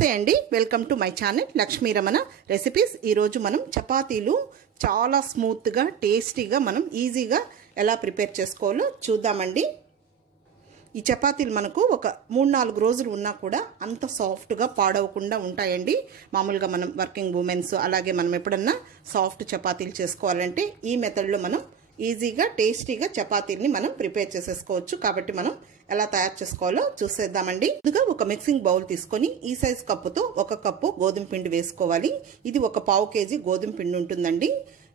నమస్తే అండి, welcome to my channel Lakshmi Ramana recipes. ఈరోజు మనం చపాతీలు చాలా స్మూత్గా టేస్టీగా మనం ఈజీగా ఎలా ప్రిపేర్ చేసుకోవాలో చూద్దామండి. ఈ చపాతీలు మనకు ఒక 3-4 రోజులు ఉన్నా కూడా అంత సాఫ్ట్గా పాడవకుండా ఉంటాయండి. మామూలుగా మనం వర్కింగ్ ఉమెన్స్ అలాగే మనం ఎప్పుడన్నా సాఫ్ట్ చపాతీలు చేసుకోవాలంటే ఈ మెథడ్లో మనం ఈజీగా టేస్టీగా చపాతీల్ని మనం ప్రిపేర్ చేసేసుకోవచ్చు. కాబట్టి మనం ఎలా తయారు చేసుకోవాలో చూసేద్దామండి. ముందుగా ఒక మిక్సింగ్ బౌల్ తీసుకొని ఈ సైజ్ కప్పుతో 1 కప్పు గోధుమ పిండి వేసుకోవాలి. ఇది ఒక 1/2 కేజీ గోధుమ పిండి ఉంటుందండి.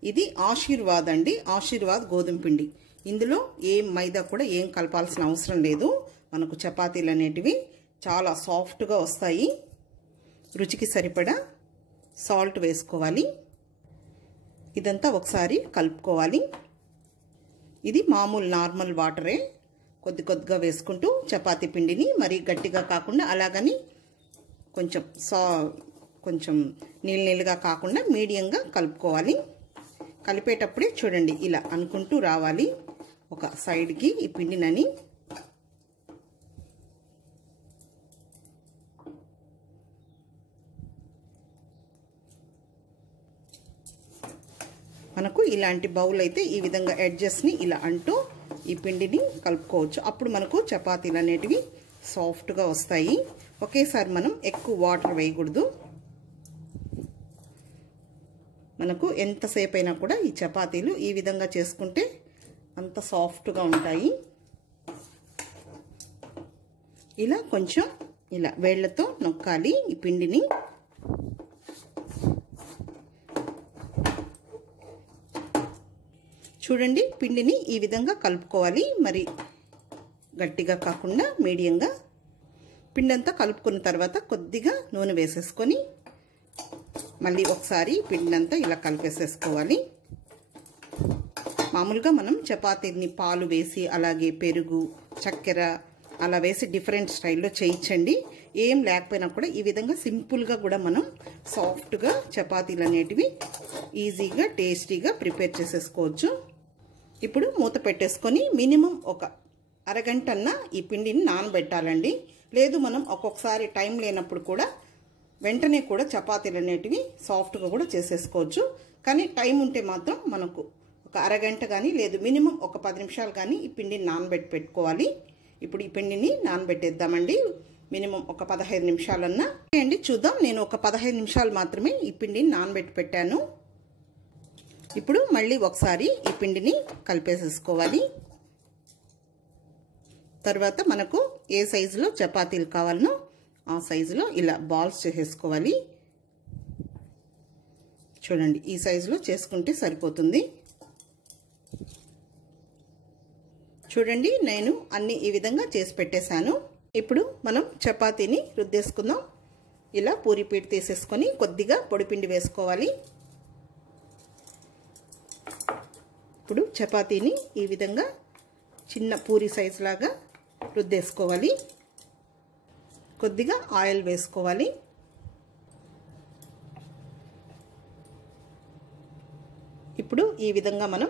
ఇది ఆశీర్వాద్ అండి, ఆశీర్వాద్ గోధుమ పిండి. ఇందులో ఏం మైదా కూడా ఏం కలపాల్సిన అవసరం లేదు. మనకు చపాతీలు అనేటివి చాలా సాఫ్ట్గా వస్తాయి. రుచికి సరిపడా సాల్ట్ వేసుకోవాలి. ఇదంతా ఒకసారి కలుపుకోవాలి. ఇది మామూలు నార్మల్ వాటరే, కొద్ది కొద్దిగా వేసుకుంటూ చపాతీ పిండిని మరీ గట్టిగా కాకుండా అలాగని కొంచెం నీళ్ళగా కాకుండా మీడియంగా కలుపుకోవాలి. కలిపేటప్పుడే చూడండి ఇలా అనుకుంటూ రావాలి ఒక సైడ్కి ఈ పిండినని. మనకు ఇలాంటి బౌల్ అయితే ఈ విధంగా ఎడ్జెస్ని ఇలా అంటూ ఈ పిండిని కలుపుకోవచ్చు. అప్పుడు మనకు చపాతీలు అనేటివి సాఫ్ట్గా వస్తాయి. ఒకేసారి మనం ఎక్కువ వాటర్ వేయకూడదు. మనకు ఎంతసేపు అయినా కూడా ఈ చపాతీలు ఈ విధంగా చేసుకుంటే అంత సాఫ్ట్గా ఉంటాయి. ఇలా కొంచెం ఇలా వేళ్లతో నొక్కాలి ఈ పిండిని. చూడండి పిండిని ఈ విధంగా కలుపుకోవాలి. మరి గట్టిగా కాకుండా మీడియంగా. పిండి అంతా కలుపుకున్న తర్వాత కొద్దిగా నూనె వేసేసుకొని మళ్ళీ ఒకసారి పిండి అంతా ఇలా కలిపేసేసుకోవాలి. మామూలుగా మనం చపాతీని పాలు వేసి అలాగే పెరుగు చక్కెర అలా వేసి డిఫరెంట్ స్టైల్లో చేయించండి. ఏం లేకపోయినా కూడా ఈ విధంగా సింపుల్గా కూడా మనం సాఫ్ట్గా చపాతీలు అనేటివి ఈజీగా టేస్టీగా ప్రిపేర్ చేసేసుకోవచ్చు. ఇప్పుడు మూత పెట్టేసుకొని మినిమం ఒక అరగంటన్నా ఈ పిండిని నానబెట్టాలండి. లేదు మనం ఒక్కొక్కసారి టైం లేనప్పుడు కూడా వెంటనే కూడా చపాతీలు అనేటివి సాఫ్ట్గా కూడా చేసేసుకోవచ్చు. కానీ టైం ఉంటే మాత్రం మనకు ఒక అరగంట కానీ లేదు మినిమం ఒక 10 నిమిషాలు కానీ ఈ పిండిని నానబెట్టి పెట్టుకోవాలి. ఇప్పుడు ఈ పిండిని నానబెట్టేద్దామండి. మినిమం ఒక 15 నిమిషాలన్నా అండి. చూద్దాం, నేను ఒక 15 నిమిషాలు మాత్రమే ఈ పిండిని నానబెట్టి పెట్టాను. ఇప్పుడు మళ్ళీ ఒకసారి ఈ పిండిని కలిపేసేసుకోవాలి. తర్వాత మనకు ఏ సైజులో చపాతీలు కావాలనో ఆ సైజులో ఇలా బాల్స్ చేసేసుకోవాలి. చూడండి ఈ సైజులో చేసుకుంటే సరిపోతుంది. చూడండి నేను అన్ని ఈ విధంగా చేసి పెట్టేశాను. ఇప్పుడు మనం చపాతీని రుద్దేసుకుందాం. ఇలా పూరి పీట తీసేసుకొని కొద్దిగా పొడిపిండి వేసుకోవాలి. ఇప్పుడు చపాతీని ఈ విధంగా చిన్న పూరి సైజు లాగా రుద్దేసుకోవాలి. కొద్దిగా ఆయిల్ వేసుకోవాలి. ఇప్పుడు ఈ విధంగా మనం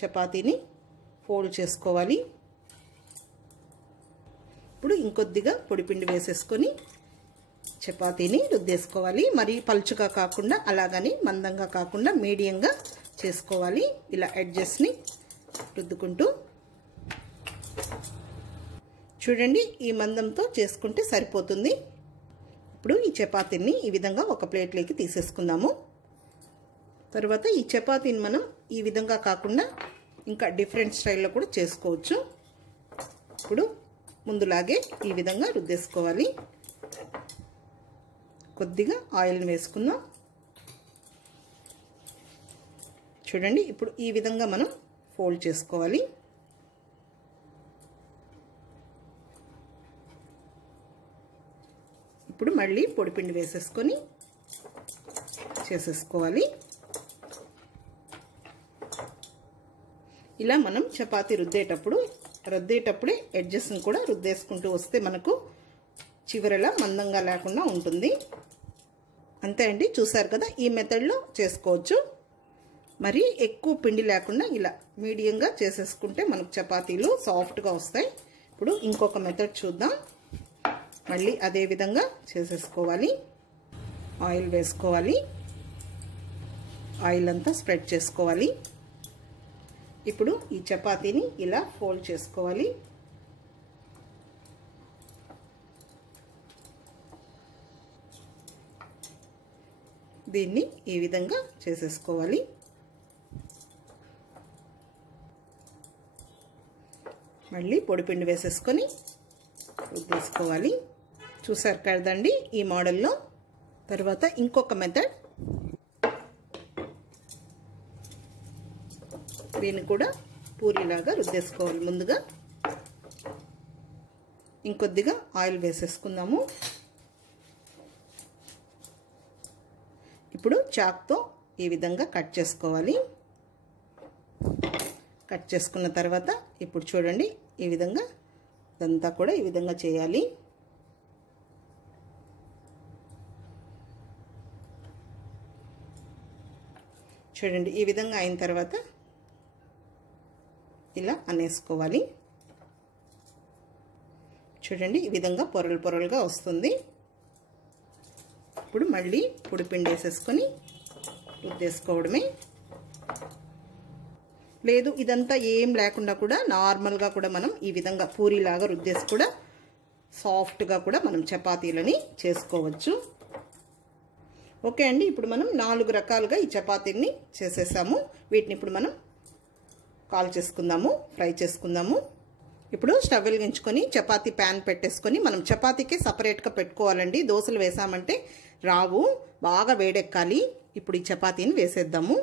చపాతీని ఫోల్డ్ చేసుకోవాలి. ఇప్పుడు ఇంకొద్దిగా పొడిపిండి వేసేసుకొని చపాతీని రుద్దేసుకోవాలి. మరి పలుచుగా కాకుండా అలాగని మందంగా కాకుండా మీడియంగా చేసుకోవాలి. ఇలా ఎడ్జెస్ని రుద్దుకుంటూ చూడండి ఈ మందంతో చేసుకుంటే సరిపోతుంది. ఇప్పుడు ఈ చపాతీని ఈ విధంగా ఒక ప్లేట్లోకి తీసేసుకుందాము. తర్వాత ఈ చపాతీని మనం ఈ విధంగా కాకుండా ఇంకా డిఫరెంట్ స్టైల్లో కూడా చేసుకోవచ్చు. ఇప్పుడు ముందులాగే ఈ విధంగా రుద్దేసుకోవాలి. కొద్దిగా ఆయిల్ని వేసుకుందాం. చూడండి ఇప్పుడు ఈ విధంగా మనం ఫోల్డ్ చేసుకోవాలి. ఇప్పుడు మళ్ళీ పొడిపిండి వేసేసుకొని చేసేసుకోవాలి. ఇలా మనం చపాతీ రుద్దేటప్పుడే ఎడ్జెస్ని కూడా రుద్దేసుకుంటూ వస్తే మనకు చివరలా మందంగా లేకుండా ఉంటుంది. అంతే అండి, చూసారు కదా, ఈ మెథడ్లో చేసుకోవచ్చు. మరి ఎక్కువ పిండి లేకుండా ఇలా మీడియంగా చేసేసుకుంటే మనకు చపాతీలు సాఫ్ట్గా వస్తాయి. ఇప్పుడు ఇంకొక మెథడ్ చూద్దాం. మళ్ళీ అదే విధంగా చేసేసుకోవాలి. ఆయిల్ వేసుకోవాలి. ఆయిల్ అంతా స్ప్రెడ్ చేసుకోవాలి. ఇప్పుడు ఈ చపాతీని ఇలా ఫోల్డ్ చేసుకోవాలి. దీన్ని ఈ విధంగా చేసేసుకోవాలి. మళ్ళీ పొడిపిండి వేసేసుకొని రుద్దేసుకోవాలి. చూసారు కదండి ఈ మోడల్లో. తర్వాత ఇంకొక మెథడ్, దీన్ని కూడా పూరీలాగా రుద్దేసుకోవాలి. ముందుగా ఇంకొద్దిగా ఆయిల్ వేసేసుకుందాము. ఇప్పుడు చాక్తో ఈ విధంగా కట్ చేసుకోవాలి. కట్ చేసుకున్న తర్వాత ఇప్పుడు చూడండి ఈ విధంగా ఇదంతా కూడా ఈ విధంగా చేయాలి. చూడండి ఈ విధంగా అయిన తర్వాత ఇలా అనేసుకోవాలి. చూడండి ఈ విధంగా పొరలు పొరలుగా వస్తుంది. ఇప్పుడు మళ్ళీ పొడిపిండి వేసేసుకొని రుద్దేసుకోవడమే. లేదు ఇదంతా ఏం లేకుండా కూడా నార్మల్గా కూడా మనం ఈ విధంగా పూరీలాగా రుద్దేసి కూడా సాఫ్ట్గా కూడా మనం చపాతీలని చేసుకోవచ్చు. ఓకే అండి, ఇప్పుడు మనం 4 రకాలుగా ఈ చపాతీని చేసేసాము. వీటిని ఇప్పుడు మనం కాల్ చేసుకుందాము, ఫ్రై చేసుకుందాము. ఇప్పుడు స్టవ్ వెలిగించుకొని చపాతీ ప్యాన్ పెట్టేసుకొని మనం చపాతీకి సపరేట్గా పెట్టుకోవాలండి. దోశలు వేసామంటే రావు, బాగా వేడెక్కాలి. ఇప్పుడు ఈ చపాతీని వేసేద్దాము.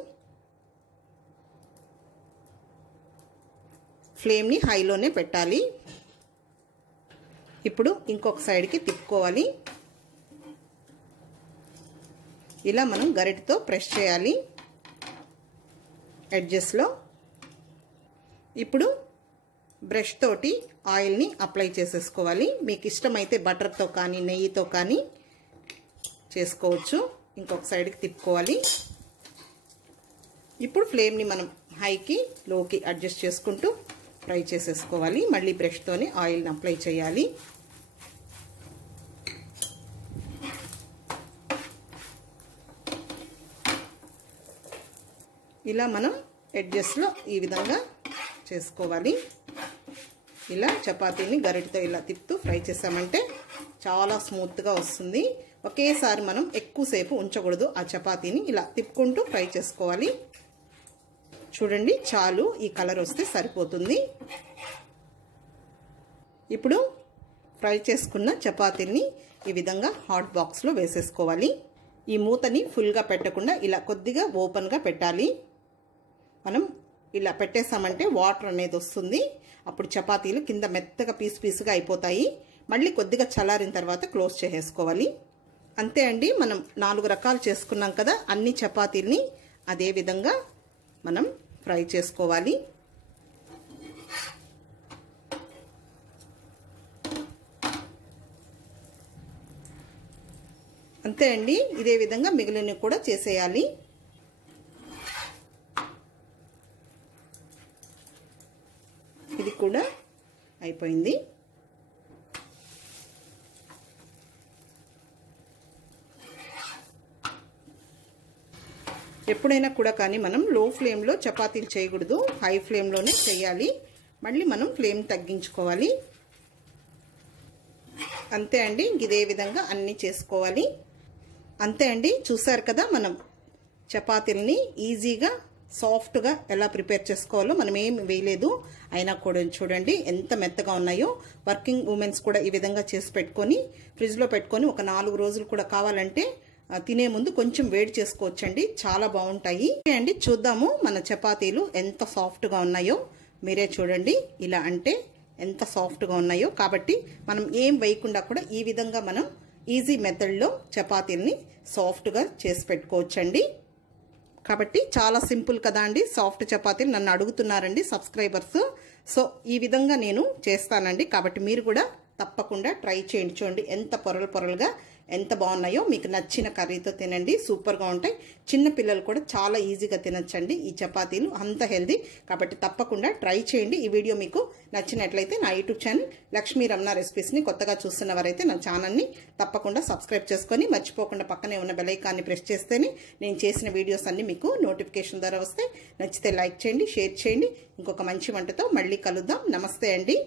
ఫ్లేమ్ని హైలోనే పెట్టాలి. ఇప్పుడు ఇంకొక సైడ్కి తిప్పుకోవాలి. ఇలా మనం గరిటెతో ప్రెస్ చేయాలి ఎడ్జెస్లో. ఇప్పుడు బ్రష్ తోటి ఆయిల్ని అప్లై చేసేసుకోవాలి. మీకు ఇష్టమైతే బటర్తో కానీ నెయ్యితో కానీ చేసుకోవచ్చు. ఇంకొక సైడ్కి తిప్పుకోవాలి. ఇప్పుడు ఫ్లేమ్ని మనం హైకి లోకి అడ్జస్ట్ చేసుకుంటూ ఫ్రై చేసేసుకోవాలి. మళ్ళీ బ్రష్తోని ఆయిల్ని అప్లై చేయాలి. ఇలా మనం ఎడ్జెస్లో ఈ విధంగా చేసుకోవాలి. ఇలా చపాతీని గరిటెతో ఇలా తిప్పుతూ ఫ్రై చేసామంటే చాలా స్మూత్గా వస్తుంది. ఒకేసారి మనం ఎక్కువసేపు ఉంచకూడదు. ఆ చపాతీని ఇలా తిప్పుకుంటూ ఫ్రై చేసుకోవాలి. చూడండి చాలు, ఈ కలర్ వస్తే సరిపోతుంది. ఇప్పుడు ఫ్రై చేసుకున్న చపాతీని ఈ విధంగా హాట్ బాక్స్లో వేసేసుకోవాలి. ఈ మూతని ఫుల్గా పెట్టకుండా ఇలా కొద్దిగా ఓపెన్గా పెట్టాలి. మనం ఇలా పెట్టేసామంటే వాటర్ అనేది వస్తుంది. అప్పుడు చపాతీలు కింద మెత్తగా పీసుగా అయిపోతాయి. మళ్ళీ కొద్దిగా చల్లారిన తర్వాత క్లోజ్ చేసేసుకోవాలి. అంతే అండి, మనం 4 రకాలు చేసుకున్నాం కదా, అన్ని చపాతీల్ని అదే విధంగా మనం ఫ్రై చేసుకోవాలి. అంతే అండి, ఇదే విధంగా మిగిలినవి కూడా చేసేయాలి. ఇది కూడా అయిపోయింది. ఎప్పుడైనా కూడా కానీ మనం లో ఫ్లేమ్లో చపాతీలు చేయకూడదు, హై ఫ్లేమ్లోనే చేయాలి. మళ్ళీ మనం ఫ్లేమ్ తగ్గించుకోవాలి. అంతే అండి, ఇదే విధంగా అన్నీ చేసుకోవాలి. అంతే అండి, చూసారు కదా మనం చపాతీలని ఈజీగా సాఫ్ట్గా ఎలా ప్రిపేర్ చేసుకోవాలో. మనం ఏం వేయలేదు, అయినా కూడా చూడండి ఎంత మెత్తగా ఉన్నాయో. వర్కింగ్ ఉమెన్స్ కూడా ఈ విధంగా చేసి పెట్టుకొని ఫ్రిడ్జ్లో పెట్టుకొని ఒక 4 రోజులు కూడా కావాలంటే తినే ముందు కొంచెం వేడి చేసుకోవచ్చండి, చాలా బాగుంటాయి అండి. చూద్దాము మన చపాతీలు ఎంత సాఫ్ట్గా ఉన్నాయో. మీరే చూడండి, ఇలా అంటే ఎంత సాఫ్ట్గా ఉన్నాయో. కాబట్టి మనం ఏం వేయకుండా కూడా ఈ విధంగా మనం ఈజీ మెథడ్లో చపాతీల్ని సాఫ్ట్గా చేసి పెట్టుకోవచ్చండి. కాబట్టి చాలా సింపుల్ కదా అండి సాఫ్ట్ చపాతీలు. నన్ను అడుగుతున్నారండి సబ్స్క్రైబర్స్. సో ఈ విధంగా నేను చేస్తానండి. కాబట్టి మీరు కూడా తప్పకుండా ట్రై చేయండి. చూడండి ఎంత పొరలుగా ఎంత బాగున్నాయో. మీకు నచ్చిన కర్రీతో తినండి, సూపర్గా ఉంటాయి. చిన్న పిల్లలు కూడా చాలా ఈజీగా తినచ్చండి ఈ చపాతీలు, అంత హెల్దీ. కాబట్టి తప్పకుండా ట్రై చేయండి. ఈ వీడియో మీకు నచ్చినట్లయితే నా యూట్యూబ్ ఛానల్ లక్ష్మీ రమణ రెసిపీస్ని కొత్తగా చూస్తున్నవారైతే నా ఛానల్ని తప్పకుండా సబ్స్క్రైబ్ చేసుకొని మర్చిపోకుండా పక్కనే ఉన్న బెల్ ఐకాన్ని ప్రెస్ చేస్తేనే నేను చేసిన వీడియోస్ అన్నీ మీకు నోటిఫికేషన్ ద్వారా వస్తాయి. నచ్చితే లైక్ చేయండి, షేర్ చేయండి. ఇంకొక మంచి వంటతో మళ్ళీ కలుద్దాం. నమస్తే అండి.